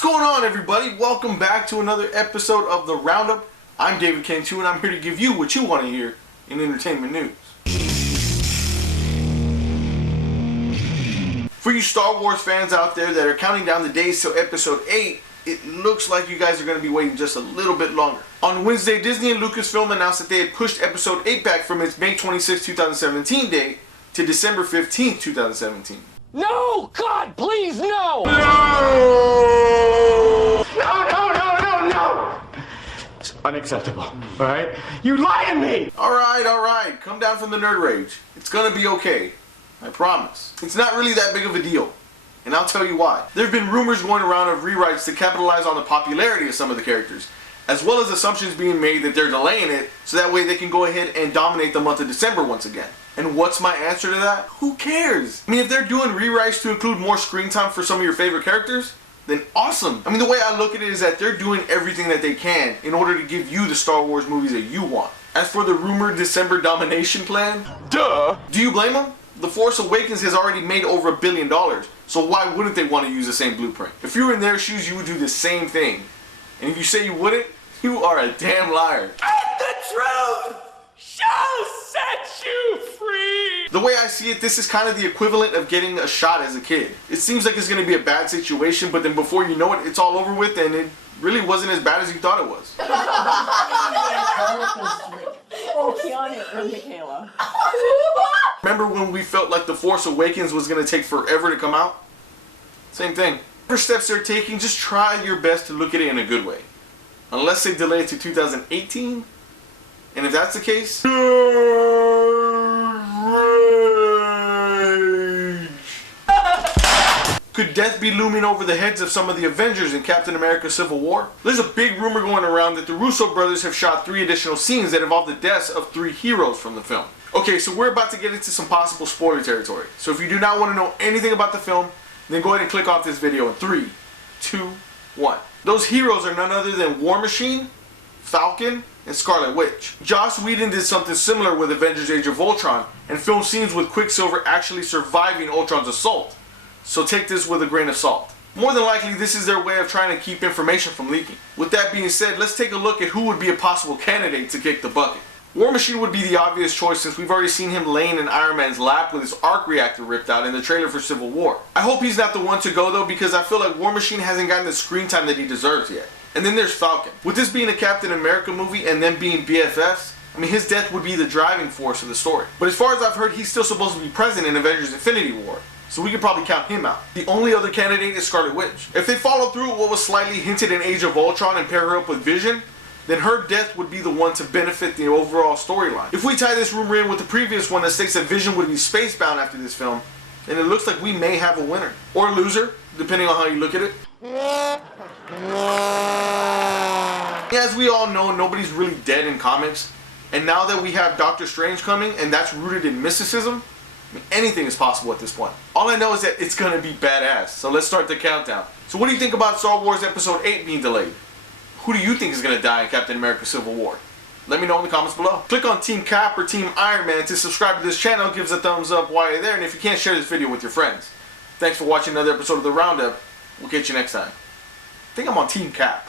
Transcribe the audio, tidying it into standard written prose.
What's going on, everybody? Welcome back to another episode of the Roundup. I'm David Cantu, and I'm here to give you what you want to hear in entertainment news. For you Star Wars fans out there that are counting down the days till Episode VIII, it looks like you guys are going to be waiting just a little bit longer. On Wednesday, Disney and Lucasfilm announced that they had pushed Episode VIII back from its May 26, 2017 date to December 15, 2017. No! God, please, no! No! It's unacceptable, alright? You lie to me! Alright. Come down from the nerd rage. It's gonna be okay. I promise. It's not really that big of a deal. And I'll tell you why. There have been rumors going around of rewrites to capitalize on the popularity of some of the characters, as well as assumptions being made that they're delaying it so that way they can go ahead and dominate the month of December once again. And what's my answer to that? Who cares? I mean, if they're doing rewrites to include more screen time for some of your favorite characters, then awesome. I mean, the way I look at it is that they're doing everything that they can in order to give you the Star Wars movies that you want. As for the rumored December domination plan, duh! Do you blame them? The Force Awakens has already made over $1 billion, so why wouldn't they want to use the same blueprint? If you were in their shoes, you would do the same thing. And if you say you wouldn't, you are a damn liar. And the truth shall set you free! The way I see it, this is kind of the equivalent of getting a shot as a kid. It seems like it's going to be a bad situation, but then before you know it, it's all over with, and it really wasn't as bad as you thought it was. Oh, Keanu and Michaela. Remember when we felt like The Force Awakens was going to take forever to come out? Same thing. Whatever steps they're taking, just try your best to look at it in a good way. Unless they delay it to 2018. And if that's the case, could death be looming over the heads of some of the Avengers in Captain America Civil War? There's a big rumor going around that the Russo brothers have shot 3 additional scenes that involve the deaths of 3 heroes from the film. Okay, so we're about to get into some possible spoiler territory. So if you do not want to know anything about the film, then go ahead and click off this video in 3, 2, 1. Those heroes are none other than War Machine, Falcon, and Scarlet Witch. Joss Whedon did something similar with Avengers Age of Ultron and filmed scenes with Quicksilver actually surviving Ultron's assault. So take this with a grain of salt. More than likely, this is their way of trying to keep information from leaking. With that being said, let's take a look at who would be a possible candidate to kick the bucket. War Machine would be the obvious choice since we've already seen him laying in Iron Man's lap with his arc reactor ripped out in the trailer for Civil War. I hope he's not the one to go though, because I feel like War Machine hasn't gotten the screen time that he deserves yet. And then there's Falcon. With this being a Captain America movie and them being BFFs, I mean, his death would be the driving force of the story. But as far as I've heard, he's still supposed to be present in Avengers Infinity War, so we could probably count him out. The only other candidate is Scarlet Witch. If they follow through with what was slightly hinted in Age of Ultron and pair her up with Vision, then her death would be the one to benefit the overall storyline. If we tie this rumor in with the previous one that states that Vision would be spacebound after this film, then it looks like we may have a winner. Or a loser, depending on how you look at it. As we all know, nobody's really dead in comics. And now that we have Doctor Strange coming, and that's rooted in mysticism, I mean, anything is possible at this point. All I know is that it's gonna be badass. So let's start the countdown. So what do you think about Star Wars Episode VIII being delayed? Who do you think is gonna die in Captain America Civil War? Let me know in the comments below. Click on Team Cap or Team Iron Man to subscribe to this channel. Give us a thumbs up while you're there. And if you can't, share this video with your friends. Thanks for watching another episode of The Roundup. We'll catch you next time. I think I'm on Team Cap.